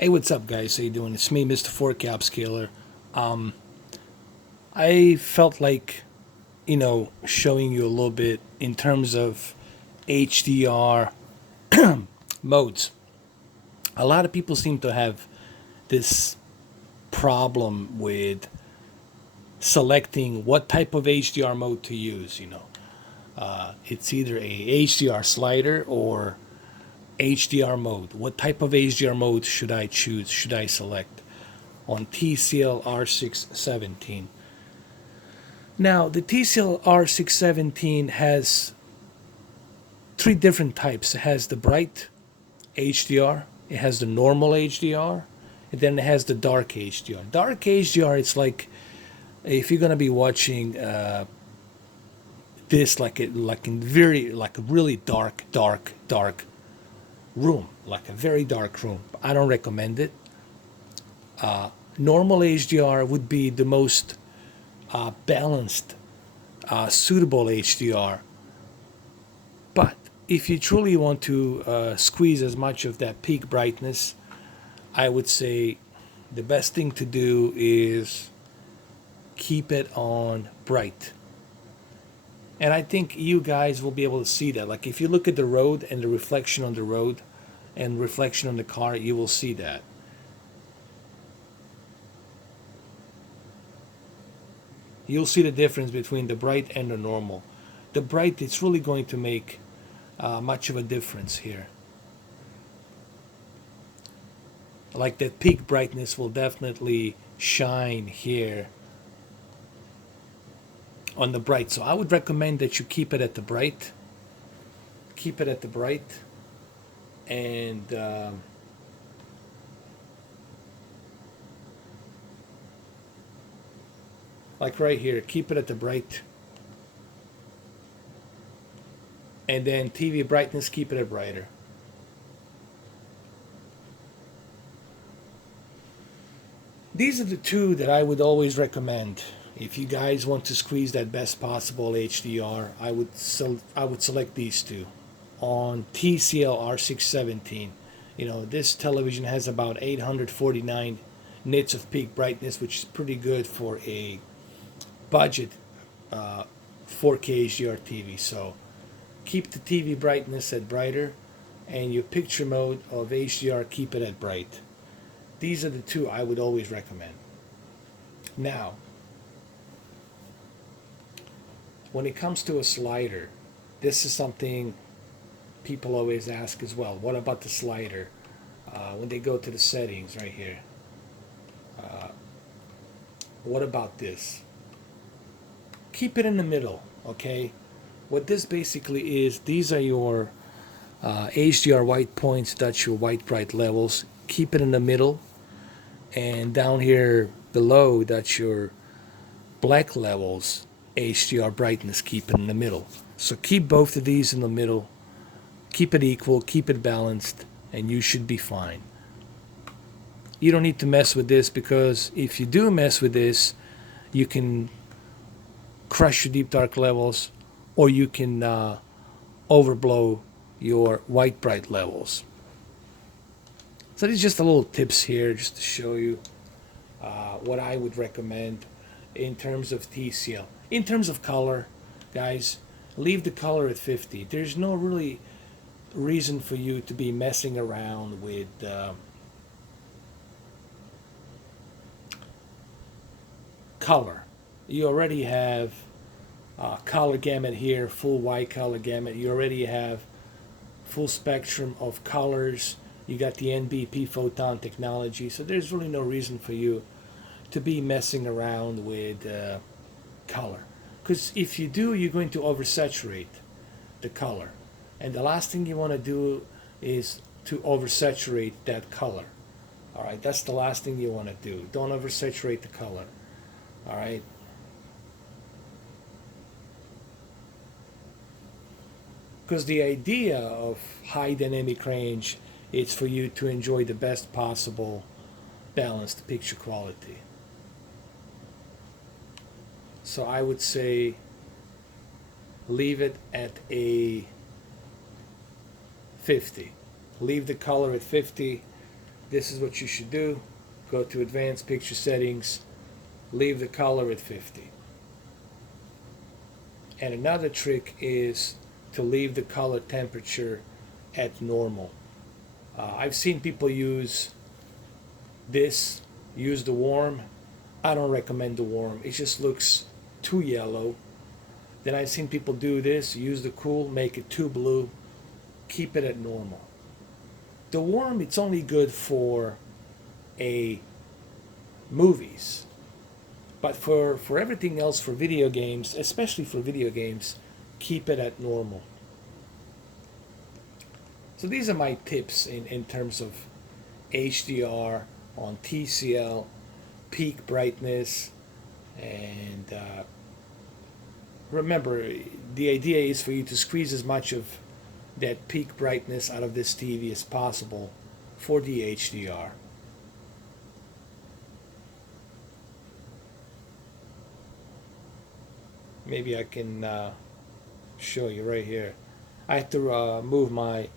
Hey, what's up, guys? How you doing? It's me, Mr. 4K Upscaler. Um, I felt like, showing you a little bit in terms of HDR modes. A lot of people seem to have this problem with selecting what type of HDR mode to use. It's either a HDR slider or HDR mode. What type of HDR mode should I choose? Should I select on TCL R617? Now, the TCL R617 has three different types. It has the bright HDR, it has the normal HDR, and then it has the dark HDR. Dark HDR, it's like if you're gonna be watching this like in very like a really dark room, like a very dark room. I don't recommend it. Normal HDR would be the most balanced, suitable HDR. But if you truly want to squeeze as much of that peak brightness, I would say the best thing to do is keep it on bright. And I think you guys will be able to see that. Like if you look at the road and the reflection on the road and reflection on the car, you will see that. You'll see the difference between the bright and the normal. The bright, it's really going to make much of a difference here. Like that peak brightness will definitely shine here on the bright. So I would recommend that you keep it at the bright. Keep it at the bright. And like right here, keep it at the bright. And then TV brightness, keep it at brighter. These are the two that I would always recommend. If you guys want to squeeze that best possible HDR, I would select these two on TCL R617. This television has about 849 nits of peak brightness, which is pretty good for a budget 4K HDR TV. So keep the TV brightness at brighter, and your picture mode of HDR, keep it at bright. These are the two I would always recommend. Now, when it comes to a slider, this is something people always ask as well. What about the slider? When they go to the settings right here, what about this? Keep it in the middle, okay? What this basically is, these are your HDR white points, that's your white bright levels. Keep it in the middle. And down here below, that's your black levels, HDR brightness, keep it in the middle. So keep both of these in the middle, keep it equal, keep it balanced, and you should be fine. You don't need to mess with this, because if you do mess with this, you can crush your deep dark levels, or you can overblow your white bright levels. So these are just a little tips here just to show you what I would recommend in terms of TCL. In terms of color, guys, leave the color at 50. There's no really reason for you to be messing around with color. You already have color gamut here, full white color gamut. You already have full spectrum of colors. You got the NBP photon technology, so there's really no reason for you to be messing around with color. Because if you do, you're going to oversaturate the color. And the last thing you want to do is to oversaturate that color. All right, that's the last thing you want to do. Don't oversaturate the color. All right. Because the idea of high dynamic range is for you to enjoy the best possible balanced picture quality. So I would say leave it at a 50. Leave the color at 50. this is what you should do. Go to advanced picture settings, leave the color at 50. And another trick is to leave the color temperature at normal. I've seen people use the warm. I don't recommend the warm. It just looks too yellow. Then I've seen people do this, use the cool, make it too blue, keep it at normal. The warm, it's only good for movies. But for everything else, for video games, especially for video games, keep it at normal. So these are my tips in terms of HDR on TCL, peak brightness, and remember, the idea is for you to squeeze as much of that peak brightness out of this TV as possible for the HDR. Maybe I can show you right here. I have to move my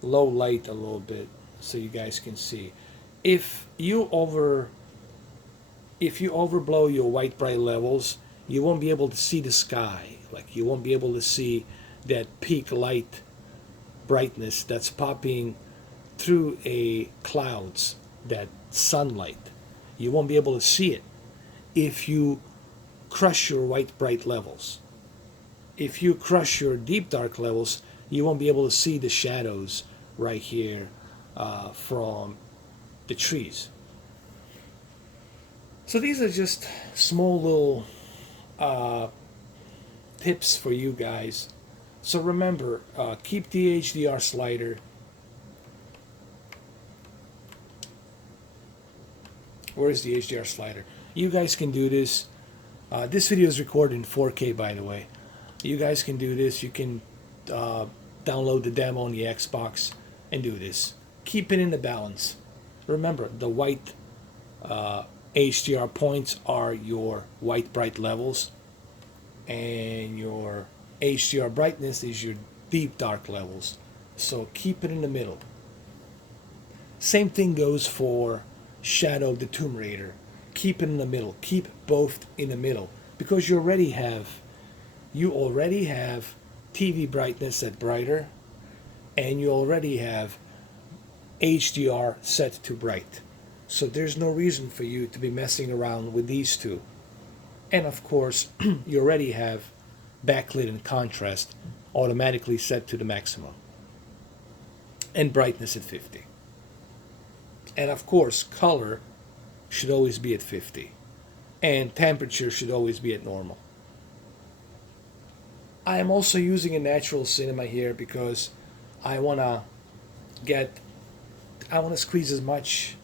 low light a little bit so you guys can see. If you overblow your white bright levels, you won't be able to see the sky. Like, you won't be able to see that peak light brightness that's popping through clouds, that sunlight. You won't be able to see it if you crush your white bright levels. If you crush your deep dark levels, you won't be able to see the shadows right here from the trees. So these are just small little tips for you guys. So remember, keep the HDR slider. Where is the HDR slider? You guys can do this. This video is recorded in 4K, by the way. You guys can do this. You can download the demo on the Xbox and do this. Keep it in the balance. Remember, the white HDR points are your white bright levels, and your HDR brightness is your deep dark levels. So keep it in the middle. Same thing goes for Shadow of the Tomb Raider. Keep it in the middle. Keep both in the middle, because you already have TV brightness at brighter, and you already have HDR set to bright. So there's no reason for you to be messing around with these two. And of course, you already have backlit and contrast automatically set to the maximum, and brightness at 50. And of course, color should always be at 50, and temperature should always be at normal. I am also using a natural cinema here because I want to squeeze as much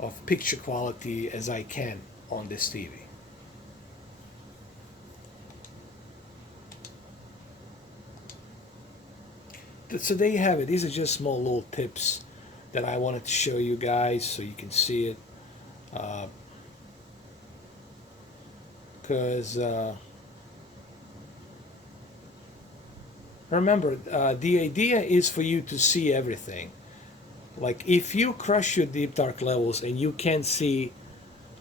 of picture quality as I can on this TV. So there you have it. These are just small little tips that I wanted to show you guys so you can see it. Because remember, the idea is for you to see everything. Like, if you crush your deep dark levels and you can't see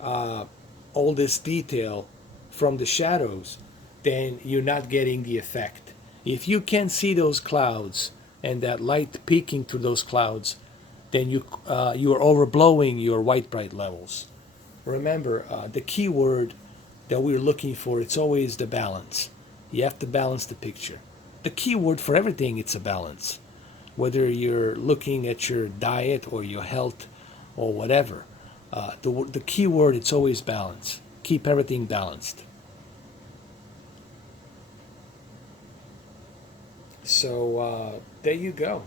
all this detail from the shadows, then you're not getting the effect. If you can't see those clouds and that light peeking through those clouds, then you are overblowing your white bright levels. Remember, the key word that we're looking for, it's always the balance. You have to balance the picture. The key word for everything, it's a balance. Whether you're looking at your diet or your health or whatever, the key word, it's always balance. Keep everything balanced. So there you go.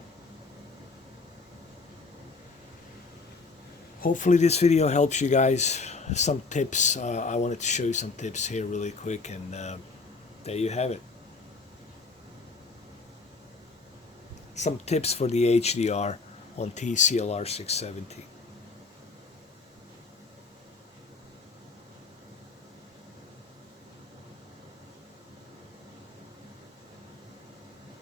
Hopefully this video helps you guys. Some tips. I wanted to show you some tips here really quick, and there you have it. Some tips for the HDR on TCL R670.